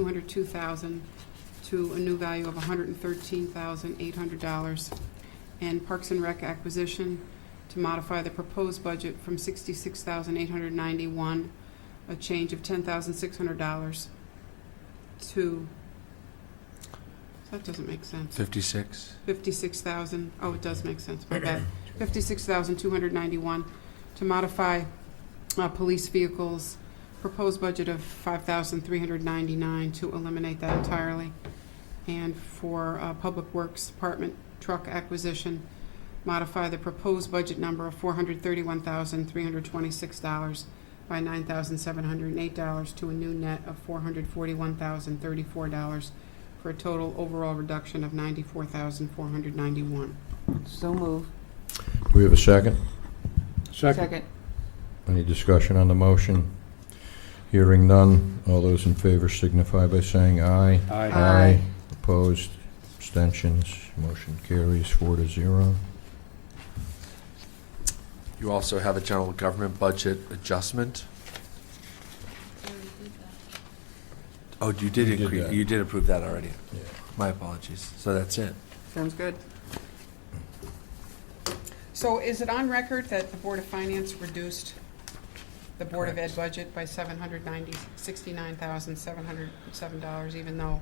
$202,000 to a new value of $113,800. And Parks and Rec acquisition to modify the proposed budget from $66,891, a change of $10,600 to, that doesn't make sense. 56,000, oh, it does make sense, my bad. 56,291 to modify police vehicles, proposed budget of $5,399 to eliminate that entirely. And for Public Works Department truck acquisition, modify the proposed budget number of $431,326 by $9,708 to a new net of $441,034 for a total overall reduction of $94,491. So move. Do we have a second? Second. Any discussion on the motion? Hearing none. All those in favor signify by saying aye. Aye. Opposed? Abstentions? Motion carries 4-0. You also have a general government budget adjustment. Oh, you did We did agree. that. You did approve that already. Yeah. My apologies. So that's it. Sounds good. So is it on record that the Board of Finance reduced the Board of Ed budget by $69,707, even though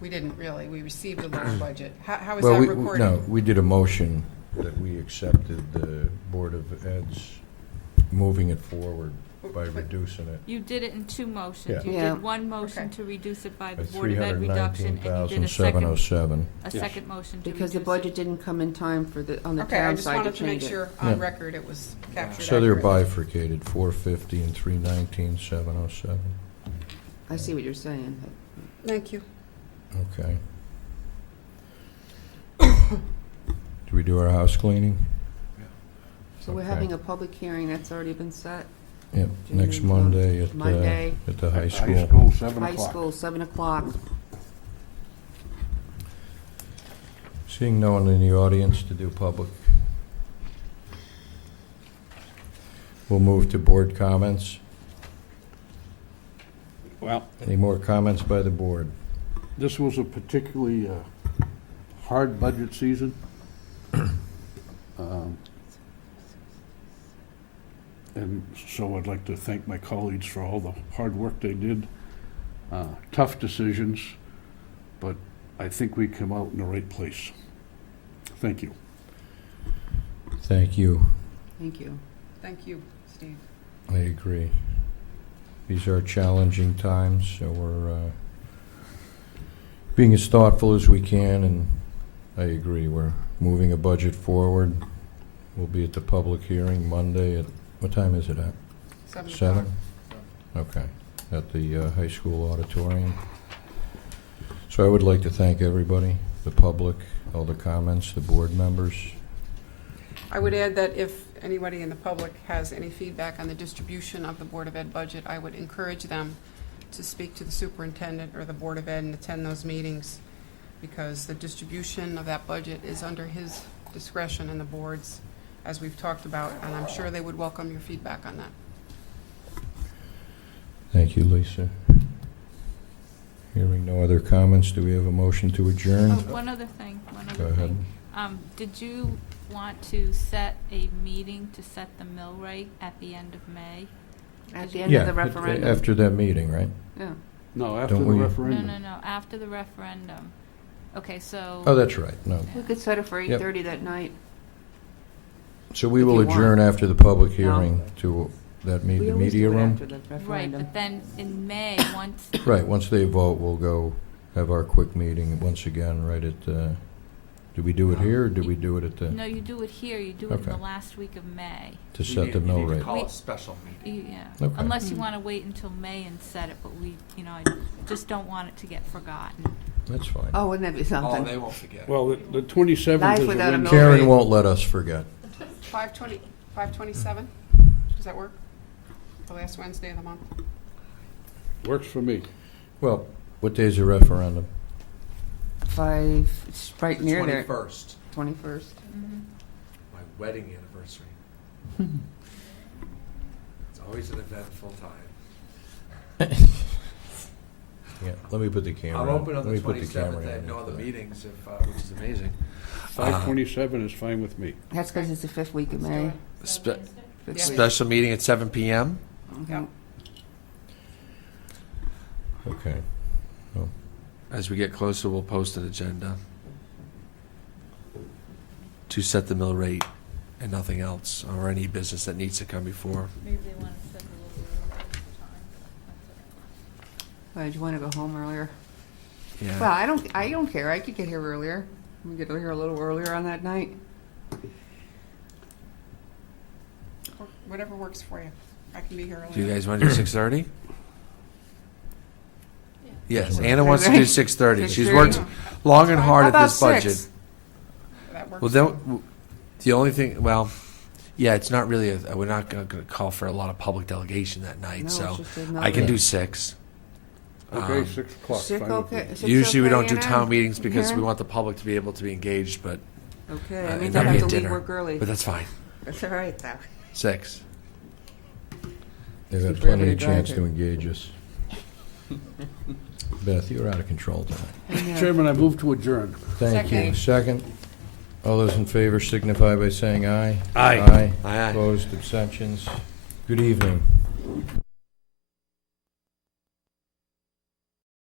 we didn't really, we received a lower budget? How is that recorded? No, we did a motion that we accepted the Board of Ed's moving it forward by reducing it. You did it in two motions. Yeah. You Yeah. did one motion Okay. to reduce it by the By Board of Ed reduction, and you did a $319,707. second motion to Because reduce the it. budget didn't come in time for the, on the Okay, I town just side to wanted to make change it. sure Yeah. on record it was captured So they're accurately. bifurcated, 450 and 319,707. I see what you're saying. Thank you. Okay. Do we do our house cleaning? So we're Okay. having a public hearing that's already been set. Yep, next January Monday at Monday. the high school. High school, 7 High o'clock. school, 7 o'clock. Seeing no one in the audience to do public, we'll move to board comments. Well, Any more comments by the board? this was a particularly hard budget season. And so I'd like to thank my colleagues for all the hard work they did. Tough decisions, but I think we come out in the right place. Thank you. Thank you. Thank you. Thank you, Steve. I agree. These are challenging times, so we're being as thoughtful as we can, and I agree. We're moving a budget forward. We'll be at the public hearing Monday at, what time is it at? 7 o'clock. 7? Okay, at the high school auditorium. So I would like to thank everybody, the public, all the comments, the board members. I would add that if anybody in the public has any feedback on the distribution of the Board of Ed budget, I would encourage them to speak to the superintendent or the Board of Ed and attend those meetings, because the distribution of that budget is under his discretion and the board's, as we've talked about, and I'm sure they would welcome your feedback on that. Thank you, Lisa. Hearing no other comments, do we have a motion to adjourn? Oh, one other thing, Go ahead. Did you want to set a meeting to set the mill rate at the end of May? At the end of the Yeah, referendum. after that meeting, right? Yeah. No, after Don't the we- No, referendum. no, no, after the referendum. Okay, so. Oh, that's right, no. We could set it for Yep. 8:30 that night. So we If will you want. adjourn after the public No. hearing to the We always media do it room? after the Right, referendum. but then in May, once, Right, once they vote, we'll go have our quick meeting once again, right at, do we do it here, or do we do it at the, no, you do it here, you do it in Okay. the last week of May. to set the mill rate? Call a special meeting. Yeah, Okay. unless you want to wait until May and set it, but we, I just don't want it to get forgotten. That's fine. Oh, wouldn't that be Oh, something? they won't forget. Well, the 27th Life is a without a Wednesday. mill Karen rate. won't let us forget. 527? Does that work? The last Wednesday of the month? Works for me. Well, what day's the referendum? It's right near there. 21st, 21st. my wedding anniversary. It's always an eventful time. Yeah, let me put the camera. I'm open on Let the me put the 27th. camera I have in no for other that. meetings, which is amazing. 5:27 is fine with me. That's because it's the fifth week of May. Spe- Fifth week. Special meeting at 7 PM. Okay. Okay. As we get closer, we'll post an agenda to set the mill rate and nothing else, or any business that needs to come before. Maybe they want to set a little earlier time. Why, did you want to go home earlier? Well, Yeah. I don't care. I could get here earlier. We get here a little earlier on that night. Whatever works for you. I can be here Do you earlier. guys want to do 6:30? Yes, Sure. Anna wants to do 6:30. She's 6:30. worked long and hard How at about this budget. 6? That works. Well, then, the only thing, well, yeah, it's not really, we're not going to call for a lot of public delegation that night, No, so it's just a I can mill do 6. Okay, Um, 6 o'clock, Sick, fine with me. okay. Six Usually we okay, don't do Anna? town meetings because we Karen? want the public to be able to be engaged, but Okay, and that means then I we have get to leave dinner. work early. But that's fine. That's all right, though. 6. They've had Keep plenty of everybody chance to distracted. engage us. Beth, you're out of control tonight. I know. Chairman, I move to adjourn. Thank you. Second. Second. All those in favor signify by saying aye. Aye. Aye. Aye, aye. Opposed, abstentions. Good evening.